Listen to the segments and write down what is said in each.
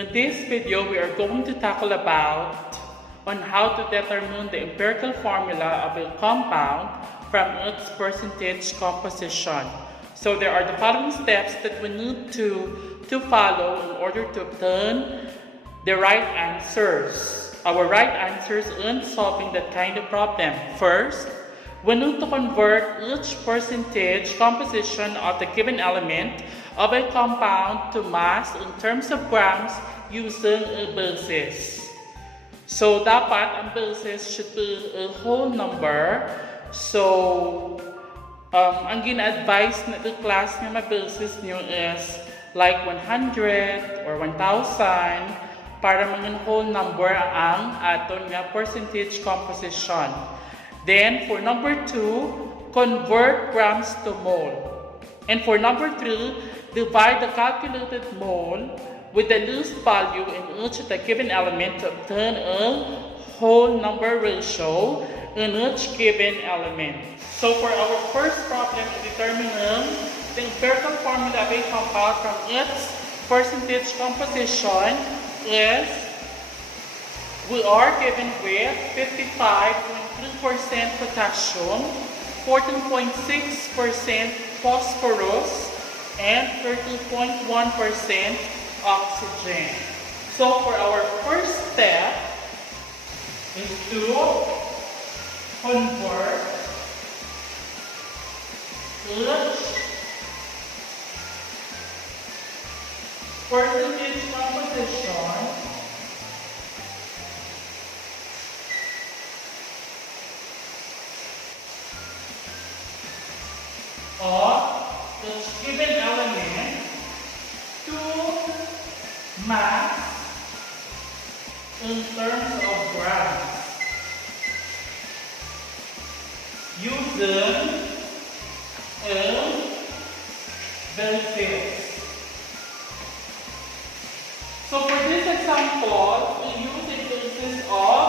In this video, we are going to tackle about on how to determine the empirical formula of a compound from its percentage composition. So there are the following steps that we need to follow in order to obtain the right answers. Our right answers in solving that kind of problem. First, we need to convert each percentage composition of the given element of a compound to mass in terms of grams using a basis. So, dapat ang basis should be a whole number. So, ang gina-advise na the class nga ma-basis nyo is like 100 or 1,000 para maging whole number ang aton nga percentage composition. Then, for number 2, convert grams to mole. And for number 3, divide the calculated mole with the least value in each of the given element to obtain a whole number ratio in each given element. So for our first problem, determining the empirical formula of a compound from its percentage composition is we are given with 55.3% potassium, 14.6% phosphorus, and 30.1% oxygen. So for our first step is to convert each percentage composition of each given element to mass in terms of grams using a basis. So for this example, we use a basis of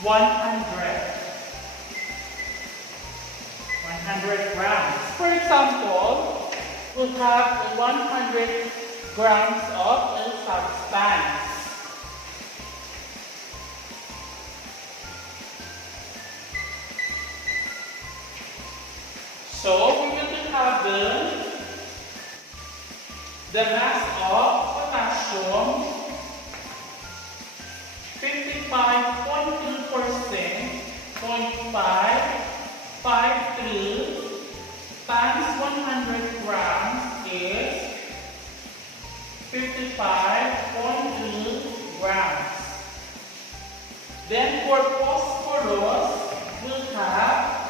100 grams. For example, we have 100 grams of a substance. So we will have the mass of potassium 55.3%, 0.553 times 100 grams is 55.3 grams. Then for phosphorus, we'll have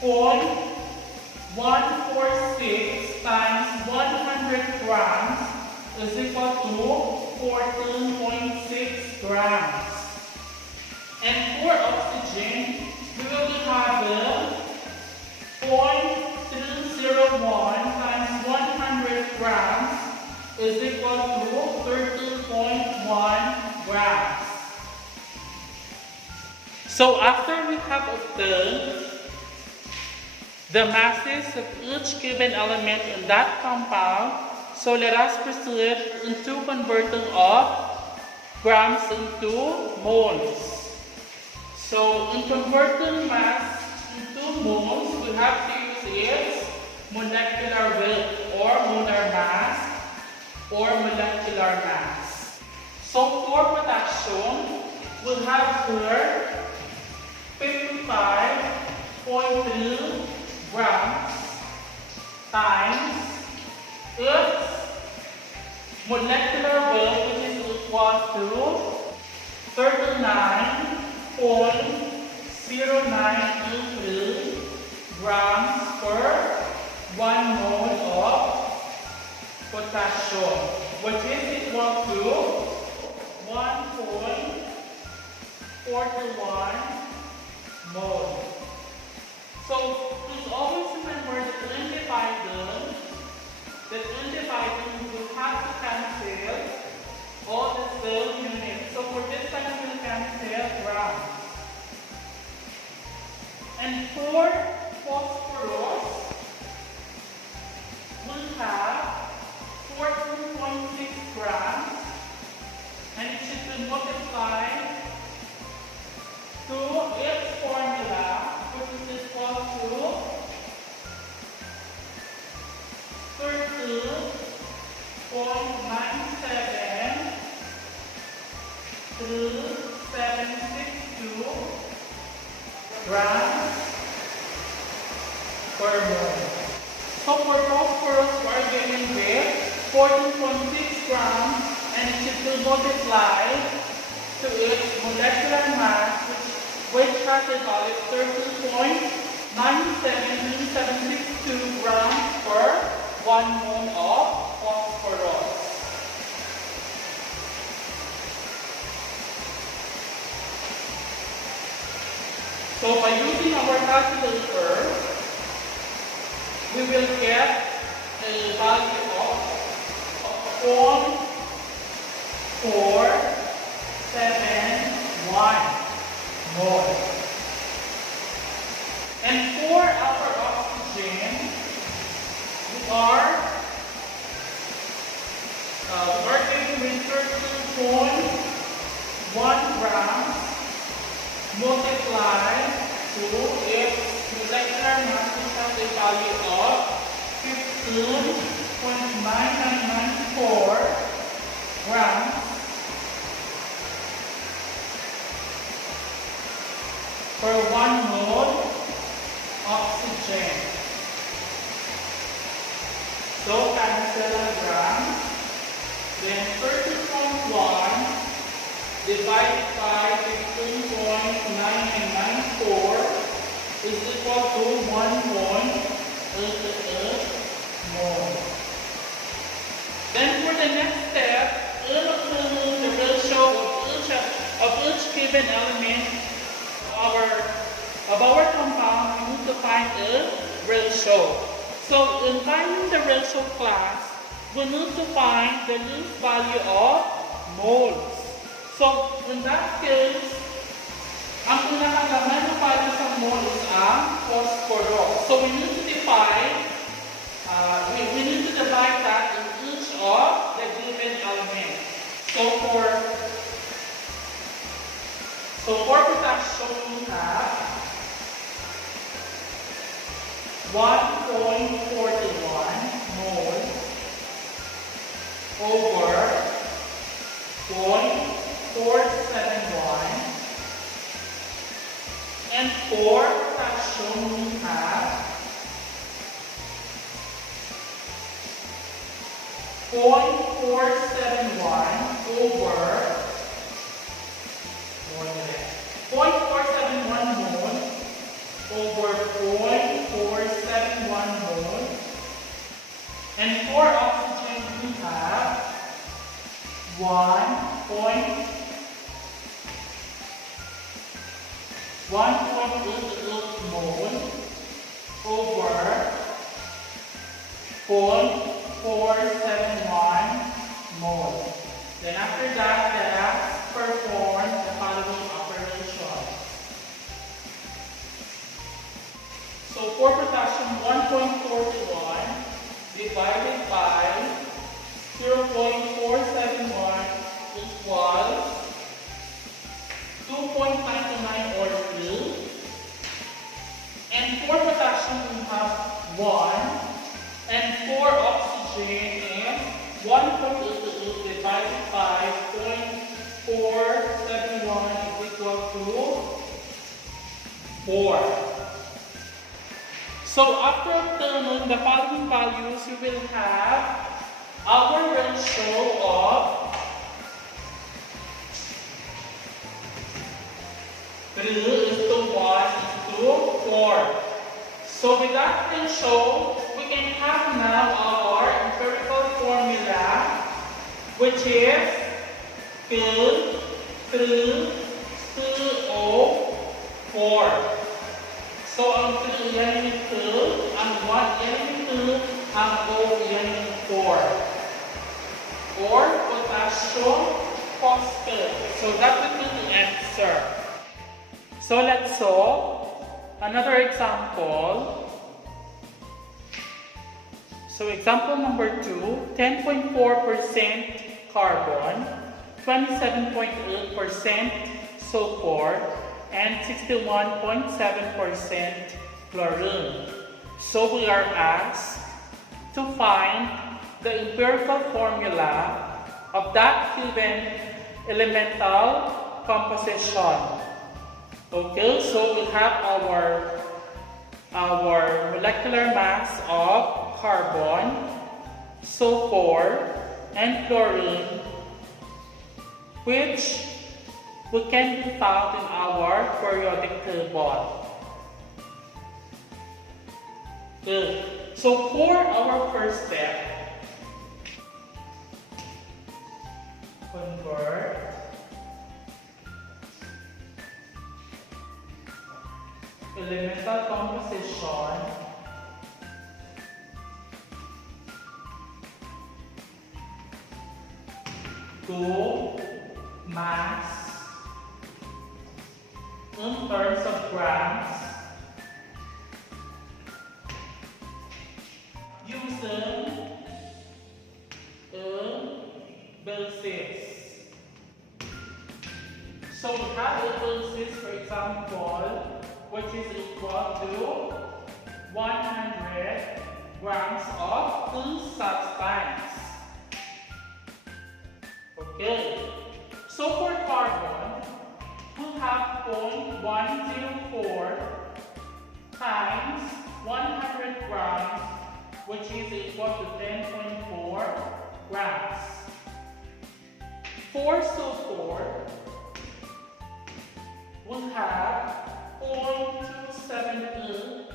0.146 times 100 grams is equal to 14.6 grams. And for oxygen, we will have 0.301 times 100 grams is equal to 30.1 grams. So after we have obtained the masses of each given element in that compound, so let us proceed into converting of grams into moles. So in converting mass into moles, we have to use its molecular weight or molar mass or molecular mass. So for potassium, we'll have here 55.3 grams times its molecular weight, which is equal to 39.0923 grams per 1 mole of potassium, which is equal to 1.41 mole. So please always remember that in dividing, you have to cancel all the cell units. So for this time, we will cancel grams. And for phosphorus, we have 14.6 grams to its formula, which is equal to 13.97 through 762 grams per mole. So for phosphorus, we are dealing with 14.6 grams, and it should multiply to its molecular mass, which has a value of 13.97762 grams per 1 mole of phosphorus. So by using our calculator, we will get a value of 0.471 mole. And for our oxygen, we are working with 13.1 grams multiplied to its molecular mass, which has a value of 15.9994 grams per 1 mole oxygen. So times 7 grams, then 30.1 divided by 15.994 is equal to 1.88 mole. Then for the next step, in obtaining the ratio of each given element of our compound, we need to find a ratio. So in finding the ratio class, we need to find the least value of moles. So in that case, ang pinakalaman na value sa mole is ang phosphorus. So we need to divide that in each of the given elements. So for potassium, we have 1.41 mole over 0.471, and for potassium we have 0.471 over 0.471 mole over 0.471 mole, and for oxygen we have 1.88 mole over 0.471 mole. Then after that, let's perform the following operation. So for potassium, 1.41 divided by 0.471 equals 2.99 or 3. And for potassium we have 1. And for oxygen is 1.88 divided by 0.471 is equal to 4. So after obtaining the following values, we will have our ratio of 3:1:4. So with that ratio, we can have now our empirical formula, which is P3CO4. So ang 3 yan yung 2, ang 1 yan yung 2, ang O yan yung 4. Or potassium phosphate. So that would be the answer. So let's solve another example. So example number 2, 10.4% carbon, 27.8% sulfur, and 61.7% chlorine. So we are asked to find the empirical formula of that given elemental composition. Okay, so we have our molecular mass of carbon, sulfur, and chlorine, which we can be found in our periodic table. Good. So for our first step, convert elemental composition to mass in terms of grams using a basis. So we have a basis, for example, which is equal to 100 grams of the substance. Okay, so for carbon, we have 0.104 times 100 grams, which is equal to 10.4 grams. For sulfur, we have 0.278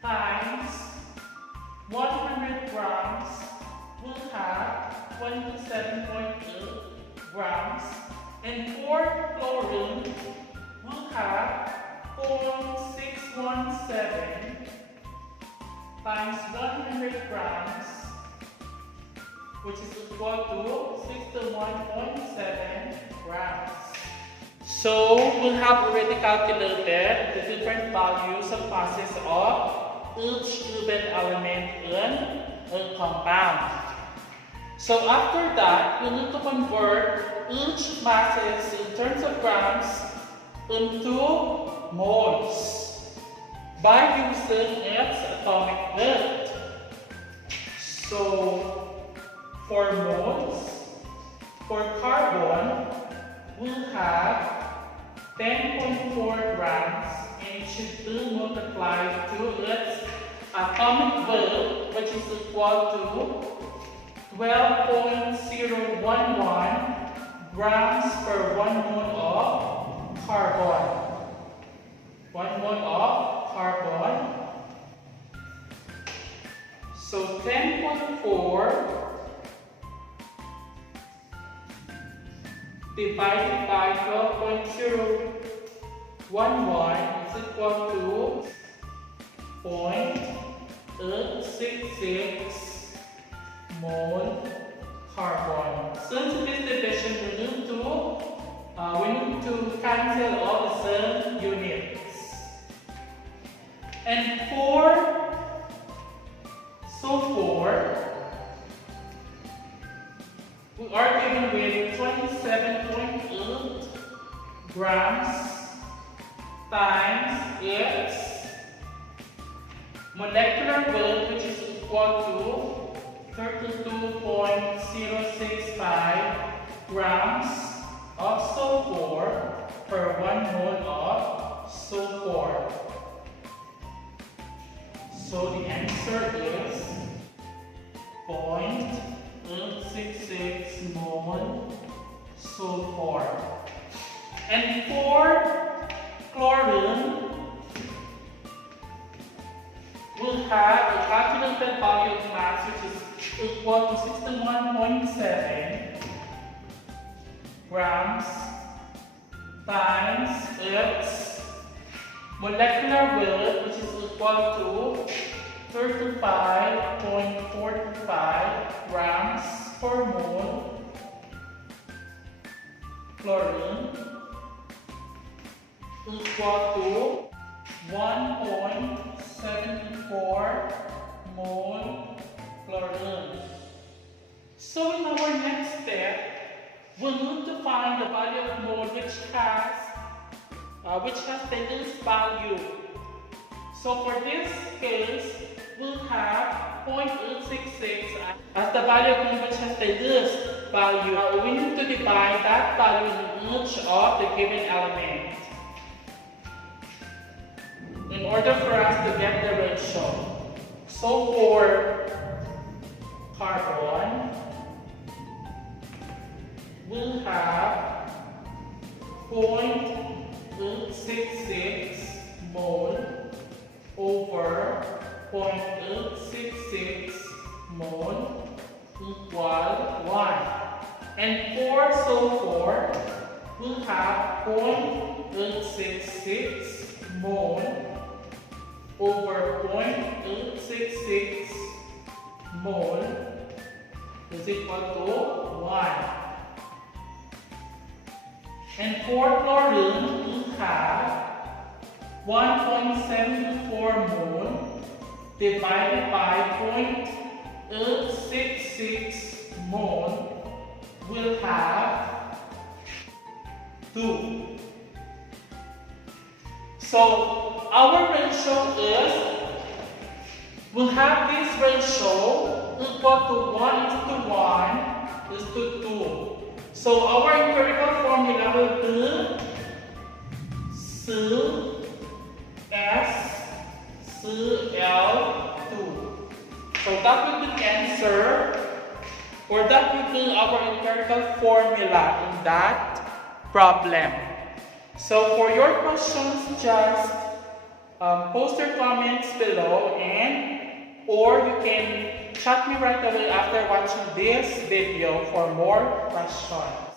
times 100 grams, we'll have 27.8 grams. And for chlorine, we'll have 0.617 times 100 grams, which is equal to 61.7 grams. So we have already calculated the different values of masses of each given element in a compound. So after that, we need to convert each masses in terms of grams into moles by using its atomic weight. So for moles, for carbon, we'll have 10.4 grams, and it should be multiplied to its atomic weight, which is equal to 12.011 grams per 1 mole of carbon. 1 mole of carbon. So 10.4 divided by 12.011 is equal to 0.866 mole carbon. Since this division, we need to cancel all the same units. And for sulfur, we are given with 27.8 grams times its molecular weight, which is equal to 32.065 grams of sulfur per 1 mole of sulfur. So the answer is 0.866 mole sulfur. And for chlorine, we'll have a calculated value of mass which is equal to 61.7 grams times its molecular weight, which is equal to 35.45 grams per mole chlorine, equal to 1.74 mole chlorine. So in our next step, we need to find the value of mole which has which has the least value. So for this case, we'll have 0.866 as the value of which has the least value. We need to divide that value in each of the given element in order for us to get the ratio. So for carbon, we'll have 0.866 mole over 0.866 mole equal 1. And for sulfur, we'll have 0.866 mole over 0.866 mole is equal to 1. And for chlorine, we have 1.74 mole divided by 0.866 mole will have 2. So our ratio is, we'll have this ratio equal to 1:1:2. So our empirical formula will be CSCl2. So that will be the answer, or that will be our empirical formula in that problem. So for your questions, just post your comments below, or you can chat me right away after watching this video for more questions.